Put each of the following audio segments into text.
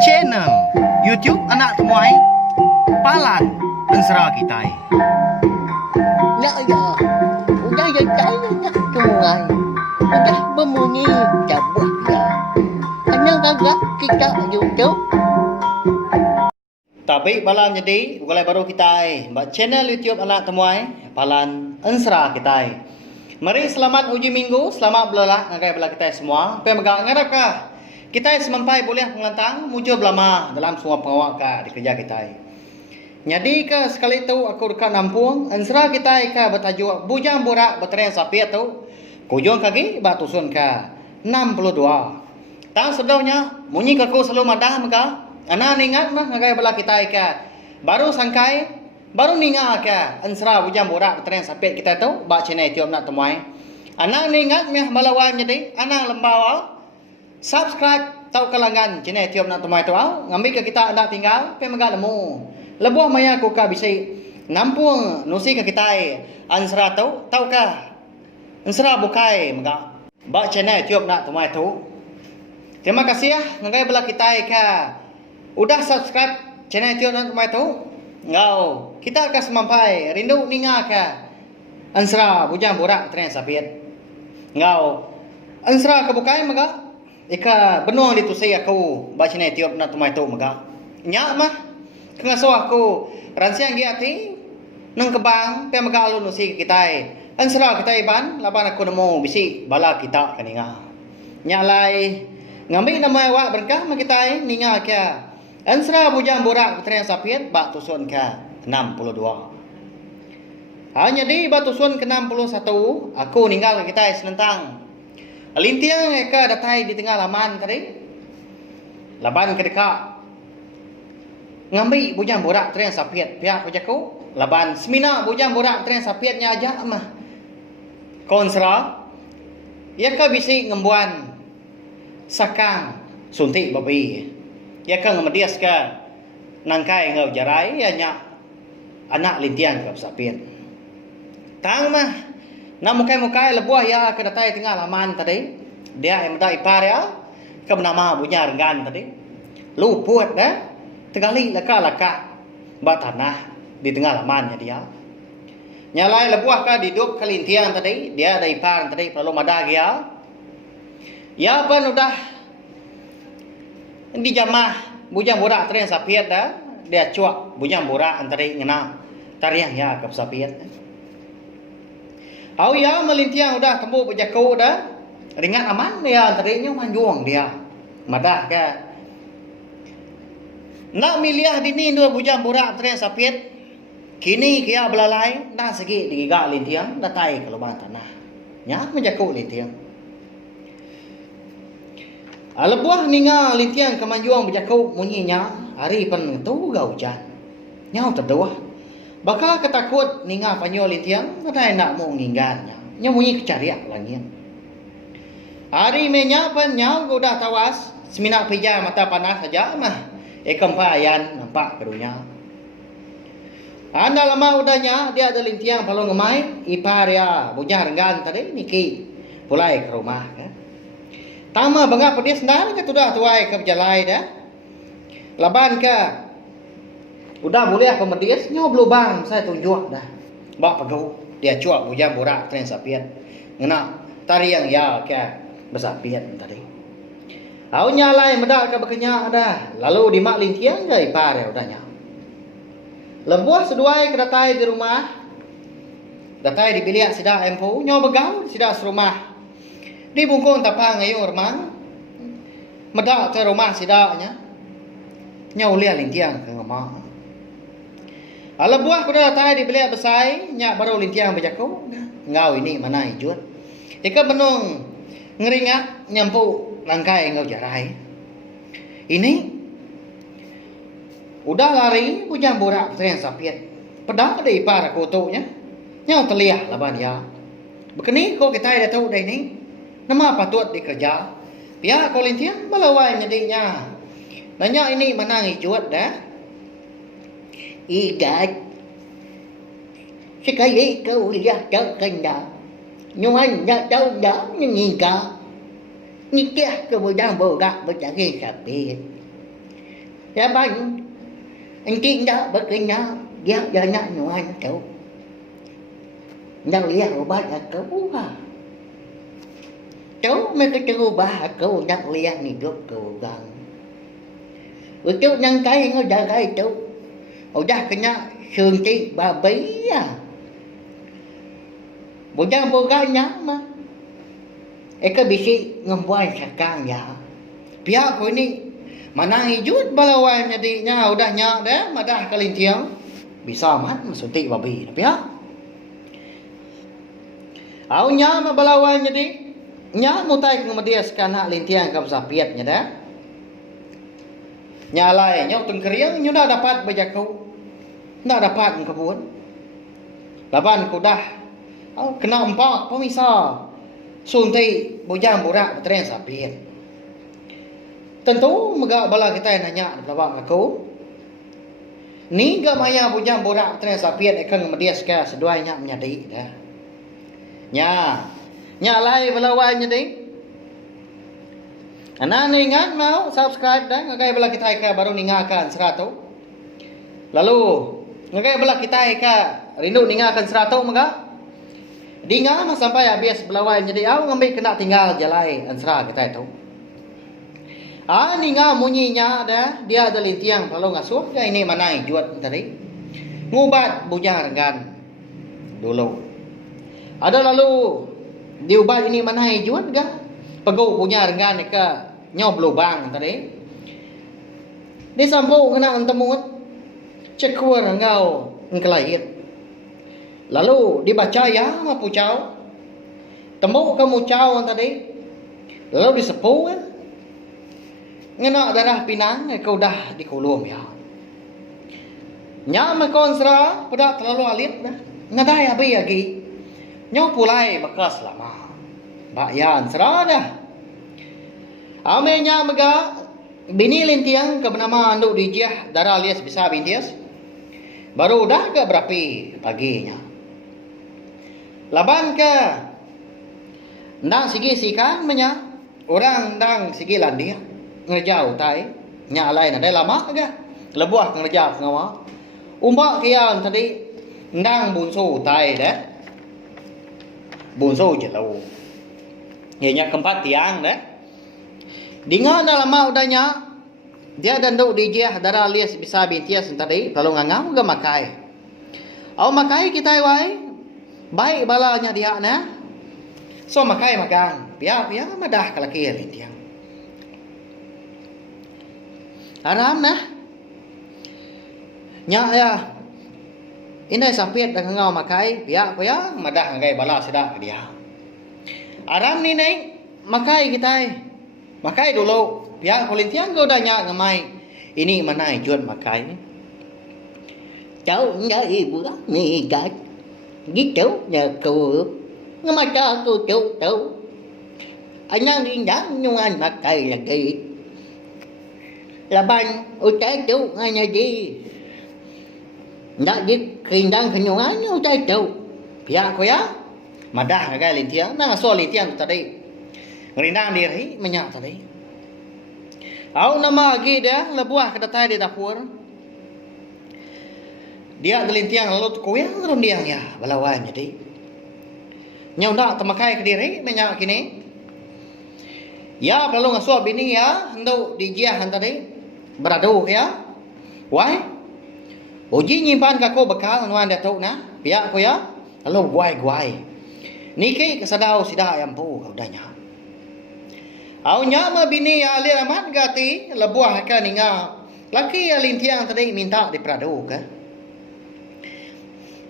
channel YouTube Anak Temuai Palan Ensra Kitai. Ya, udah ya saya nak tungai, udah berbunyi cabut ya. Hanya agak kita YouTube. Tapi balam jadi bukan baru Kitai, mbak channel YouTube Anak Temuai Palan Ensra Kitai. Mari selamat uji minggu, selamat belalak ngagai bela kita semua. Pemegak ngarapkah kita semampai boleh pengelantang muncul belama dalam semua pengawak di kerja kita. Jadi ke sekali itu aku dekat Nampung, ensra kita bertajuk bujang borak berteren sapi tu. Kujung kaki batusun ke 62. Tang sebelumnya munyi kaku selalu madah maka ana ingat mah ngagai bela kita baru sangkai baru ninga ke ensra bujang borak berteren sapi kita tu ba channel YouTube Nak Temuai. Ana ingat mah balawan jadi ana lembau subscribe tau kalangan channel YouTube Nak Temuai tu ngambil ke kita ada tinggal pemegak lemu. Lebuah maya ko ka bisay nampung nusi ka kitay ansra tau ka ansra bukai mga ba channel YouTube Nak Temuai tu. Terima kasih ya ngagai bela kitay ka udah subscribe channel YouTube Nak Temuai tu. Ngau kita akan semampai rindu ninga ka ansra bujang borak tren sapiet. Ngau ansra ka bukai mga ika benuang ditusay aku ba channel YouTube Nak Temuai tu mga nya mah kengaso aku ransiang giati nang kebang pe maga alun usi kitai ansra kitai ban laban aku nemu bisi bala kita kaninga nyalai ngambil nama awak berkah makitai ninga kya ansra bujang borak betren sapiet bak tusun ka 62 hanya di batusun ke 61 aku ninggal kitai senentang lintiang eka datai di tengah laman tadi laban kedeka ngambil bujang borak tren sapiet pihak pejaku laban semina bujang borak tren sapietnya aja mah konsra ya ka bisi ngembuan sakang suntik babi ya ka ngemedias ka nangkai ngau jarai ya nya anak lintian ka sapiet tang mah na mukai lebuah ya ka datai tengah laman tadi dia yang dai ipar ya ka bernama bunya renggan tadi luput dah tegali laka bak tanah di tengah lamannya dia. Nyalai lebuah ka didup kalintian tadi, dia dari par tadi perlu madah dia. Ya pan udah di jamah bujang borak tren sapiet dah, dia cuak bujang borak antari ngena tariang ya ke sapiet. Au ya melintiang udah tembuk bejaku dah, ringan aman dia antarinya manjuang dia. Madah ke nak miliah dini dua bujang borak tren sapiet kini kia belalai dah segi digigak lintiang datai ke lubang tanah nya menjaku lintiang lebuah ninga lintiang kemanjuang berjaku munyinya hari pen tu gau hujan nyau terdoah bakal ketakut ninga panyo lintiang datai nak mau nginggannya nya munyi kecariak langian hari menya pen nyau udah tawas seminak pija mata panas saja mah kempayan nampak kedunya. Anda lama udahnya dia ada lintiang kalau ngemai ipar ya bujang renggan tadi niki pulai ke rumah kan. Tama bangga pedis sendal ke sudah tuai ke berjalai dah. Laban ke udah boleh pemedis nyo belubang saya tunjuk dah. Bak pegu dia cuak bujang borak tren sapiet. Ngena tariang ya ke besapiet tadi. Au nyalai medak ke bekenya dah. Lalu di mak lintiang ke ipar ya udahnya. Lebuah seduai ke datai di rumah. Datai di bilik sida empu nyo begau sida serumah. Di bungkung tapang ngayung remang. Medak ke rumah sida nya. Nyo liat lintiang ke ngomong. Lebuah kuda datai di bilik besai nya baru lintiang bejaku. Ngau ini mana hijut. Ika benung ngeringat nyampu langkai ngau jarai. Ini udah lari bujang borak tren sapiet. Pedang ada ipar aku tu nya. Nyau terliah laban ya. Bekeni kok kita dah tahu dah ini. Nama patut dikerja. Pihak kau lintiang melawai nyedinya. Nanya ini mana hijut dah. Ikat. Sekali kau lihat kau kena. Nhưng anh đã đâu đó nhưng nhìn cả nikah kemudian borak bercari sapit. Ya bang, engkau nak berkena dia nak nuan tu. Nak lihat ubat aku lah. Cháu mấy cái chú ba cô nhắc liền thì lúc cô gần rồi chú nhân cái nó ra cái chú ở ra cái nhá sườn chi bà bí à bộ ra bộ gái nhá mà ấy cái bị gì ngầm quan sạc càng ya pihak ko ini mana hijut balawai jadi nya udah nya deh madah kalin tiang bisa mat masunti babi pihak au nya ma balawai jadi nya mutai kemudian sekarang lintiang kam sapiatnya dah nyalai nyau tengkeriang nyu dah dapat bajakau dah dapat kebun laban kudah kena empak pemisah sunti bujang burak betren sapiat tentu megak bala kita nanya labang aku ni ga maya bujang burak betren sapiat akan kemudian sekarang seduanya menjadi dah nya lai balawai jadi anak ingat mau subscribe dah ngagai bala kita ka baru ningakan 100 lalu ngagai bala kita ka rindu ningakan 100 maga dinga sampai habis balawai jadi au ngambil kena tinggal jalai ansra kita itu ninga munyinya dah dia ada lintiang kalau ngasuh ya ini manai juat tadi ngubat bujang renggan dulu ada lalu diubah ini mana hijau ga pegau punya renggan ni ke nyob lubang tadi di sampo kena antemut cekua rengau ngkelahir lalu dibaca ya ma pucau temu kamu cau tadi lalu disepuh ngena darah pinang kau dah dikulum ya nya ma konsra pada terlalu alit dah ngadai abi lagi nyo pulai bekas lama bakyan serada amenya mega bini lintiang ke bernama anduk dijah darah alias bisa bintias baru dah ke berapi paginya laban ke ndang sigi sikan menya orang ndang sigi landia ngejau tai nyalai na dai lama ga lebuah ngejau ngawa umbak kian tadi ndang bunsu tai dah bunso je lau nya keempat tiang dah dinga dah lama udahnya dia danduk dijah darah alias bisa bintias tadi kalau ngangau ga makai au makai kita wai baik balanya dia na so makai magang pia madah kalaki lintiang aram nah nya ya inai sapiat dah ngau makai pia madah ngai bala sedak dia aram ni nai makai kita makai dulu pia kulintiang go dah nya ngamai ini manai jual makai ni cháu nhớ bữa ni cái giết cháu nhờ cô mà cho cô cháu anh đang đi đá nhưng anh mặc cây là kỳ là ban ôi trái cháu ngay nhà gì đã giết khi đang khi nhung án ôi trái cháu pia ko ya madah ngai lintiang na so lintiang tadi ngrindang diri menya tadi au nama lagi dia lebuah kedatai di dapur dia gelintiang lalu koyang rundiang ya balawan jadi nyau dak temakai ke diri menya kini ya perlu ngasuh bini ya hendak dijiah tadi beradu ya wai uji nyimpan kako bekal nuan datuk na pia ko ya lalu guai niki kesadau sida ayam pu udahnya au nyama bini ya ali amat gati lebuah ka ninga laki ya lintiang tadi minta diperadu ke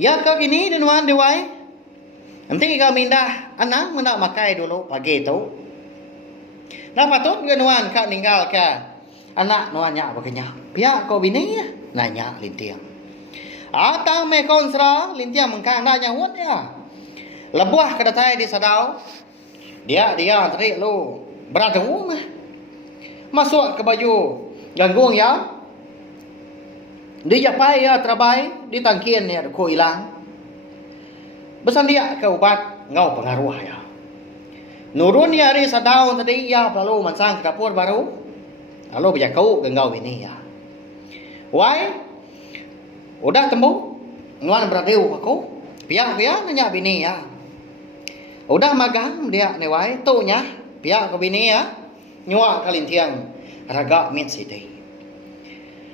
ya kau ini denuan dewai nanti kau mindah anak mendak makai dulu pagi tu nah patut denuan kau ninggal ke anak nuannya begenya pihak kau bini nanya lintiang atang me konsra lintiang mengkang nanya hut ya lebuah kedatai di sadau dia tarik lu beradu masuk ke baju ganggung ya dia japai ya terabai di tangkian ya ko hilang besan dia ke ubat ngau pengaruh ya Nurun ni hari sadau tadi ya lalu mansang ke dapur baru. Lalu berjakau gengau bini ya. Why? Udah temu. Nuan berdeu aku. Pihak nanya bini ya. Udah magang dia ni why tu nya. Pihak ke bini ya. Nyua kalin tiang raga mit siti.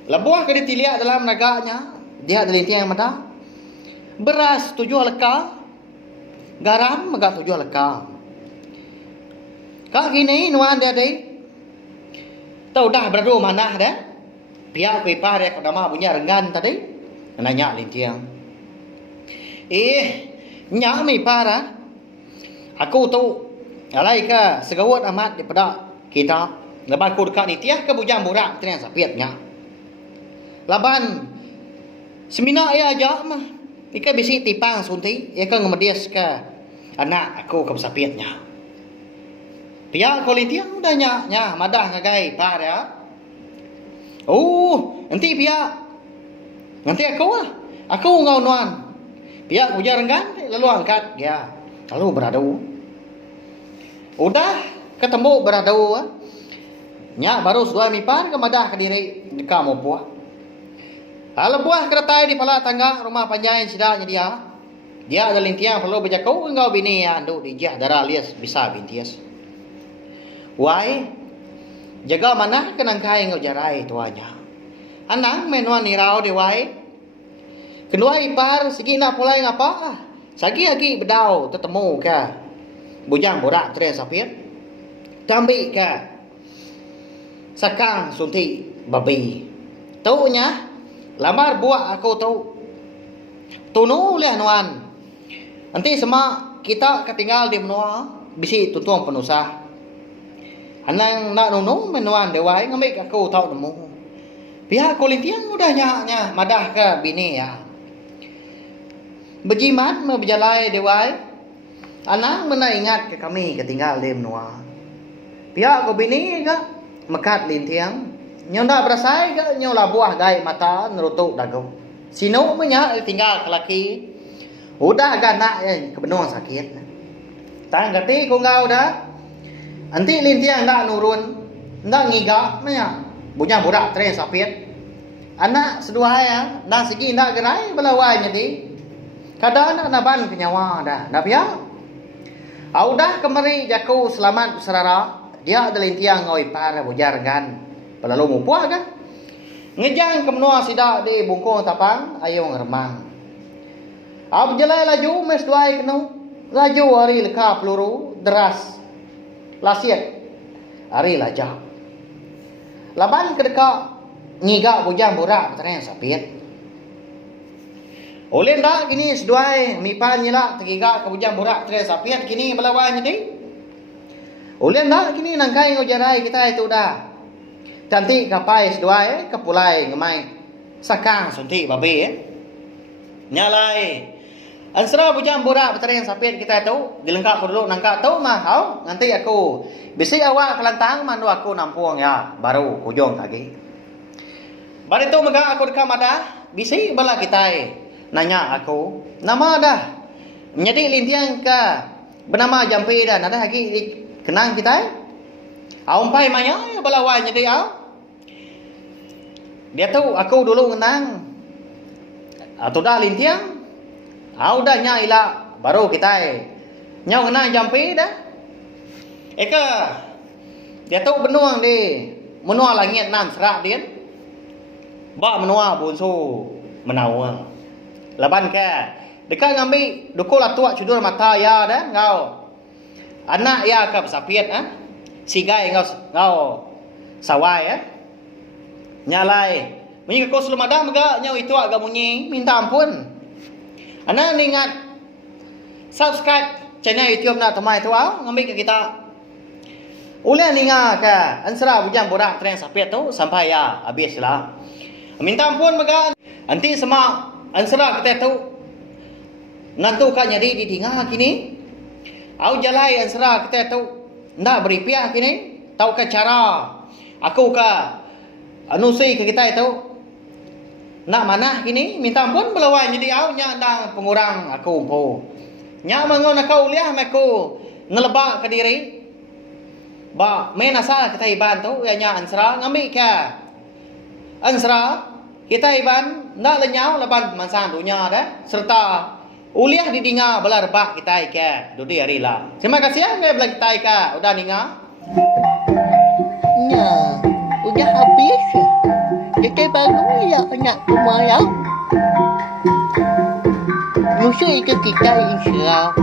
Lebuah ke ditilia dalam raganya. Dia dalam tiang mada. Beras 7 leka. Garam megak 7 leka. Kak gini nuan dia deh. Tahu dah beradu mana dah. Pihak ku ipar dia kodama punya renggan tadi. Nanya lintiang. Nyak mi para. Aku tu alai ka segawat amat daripada kita. Lepas aku dekat ni tiah ke bujang borak tren sapiatnya. Laban semina ya aja mah. Ika bisi tipang sunti, ia kan ngemedias ke anak aku ke sapiatnya. Pihak kulintiang udah nya madah ngagai par ya. Nanti pihak. Nanti aku lah. Aku ngau nuan. Pihak ujar kan lalu angkat ya. Lalu beradu. Udah ketemu beradu. Nya baru sudah mipar ke madah ke diri kamu puah. Kalau buah keretai di pala tangga rumah panjang sidaknya dia. Dia ada lintiang perlu berjakau engkau bini ya anduk dijah darah lias bisa bintias. Why? Jaga mana kenangkai engkau jarai tuanya. Anang menuan nirau de why? Kedua ipar segi nak pulai ngapa? Sagi lagi bedau tetemu ke. Bujang borak tres sapiat. Tambi ke. Sakang sunti babi. Tahu nya? Lamar buat aku tahu. Tunu leh nuan. Nanti semua kita ketinggal di menua bisi tuntuang penusah. Anang nak nunu menuan dewai ngambil aku tahu nemu. Pihak kulintiang udah nya madah ke bini ya. Berjimat berjalai dewai. Anang mana ingat ke kami ketinggal di menua. Pihak ku bini ke mekat lintiang. Nyo ndak berasai ke nyo lah buah gai mata nerutuk dagu. Sino punya tinggal ke laki. Udah agak nak kebenuan sakit. Tang gati ku ngau dah. Anti lintiang ndak nurun. Ndak ngigak punya. Bunya budak tres sapit. Anak sedua ya, ndak segi ndak gerai belawai jadi. Kadang anak naban kenyawa dah. Ndak biar. Au dah kemari jaku selamat serara. Dia ada lintiang ngoi para bujar kan. Lalu mu puah kan? Ngejang ke menua sidak di bungkung tapang ayo ngeremang. Ab jelai laju mes duai kenu. Laju hari leka peluru deras. Lasiat. Hari lajak. Laban kedeka ngigak bujang borak peteren sapiat. Oleh ndak kini seduai mipan nyelak tegigak ke bujang borak peteren sapiat kini belawan jadi. Oleh ndak kini nangkai ngojarai kita itu dah. Cantik kapai seduai kepulai ngemai sakang sunti babi nyalai ansra bujang borak betering sapit kita tu dilengkap dulu nangka tu mah hau nanti aku bisi awak kelantang mandu aku nampung ya baru kujung lagi bari tu mega aku dekam ada bisi bala kita nanya aku nama dah menjadi lintiang ke bernama jampi dah ada lagi kenang kita Umpai maya balawai jadi dia tahu aku dulu ngenang atau dah lintiang dah nya ila baru kita nyau ngenang jampi dah eka dia tahu benuang di menua langit nan serak dia ba menua bunsu menawang laban ke dekat ngambil dukul atua cudur mata ya dah ngau anak ya ke sapiat sigai ngau sawai nyalai menyi ko selumada mega nyau itu agak munyi minta ampun ana ingat subscribe channel YouTube nak temai tu ngambil ke kita uleh ninga ka ansra bujang borak tren sapiat tu sampai ya habis lah minta ampun mega anti sama ansra kita tu nantu ka nyari di dinga kini au jalai ansra kita tu ndak beri piah kini tahu ke cara aku ke anusi ke kita itu nak mana kini minta ampun belawai jadi au nya ndang pengurang aku umpo nya mangon aku uliah aku nelebak ke diri. Ba main asal kita iban tu ianya ansra ngami ka. Ansra kita iban nak lenyau leban mansang dunia dah serta uliah didinga bala rebak kita ke dudi hari lah. Terima kasih ngai bala kita ka udah ninga. Ya, udah habis. Kita baru ya nak kemana? Musuh itu kita insya.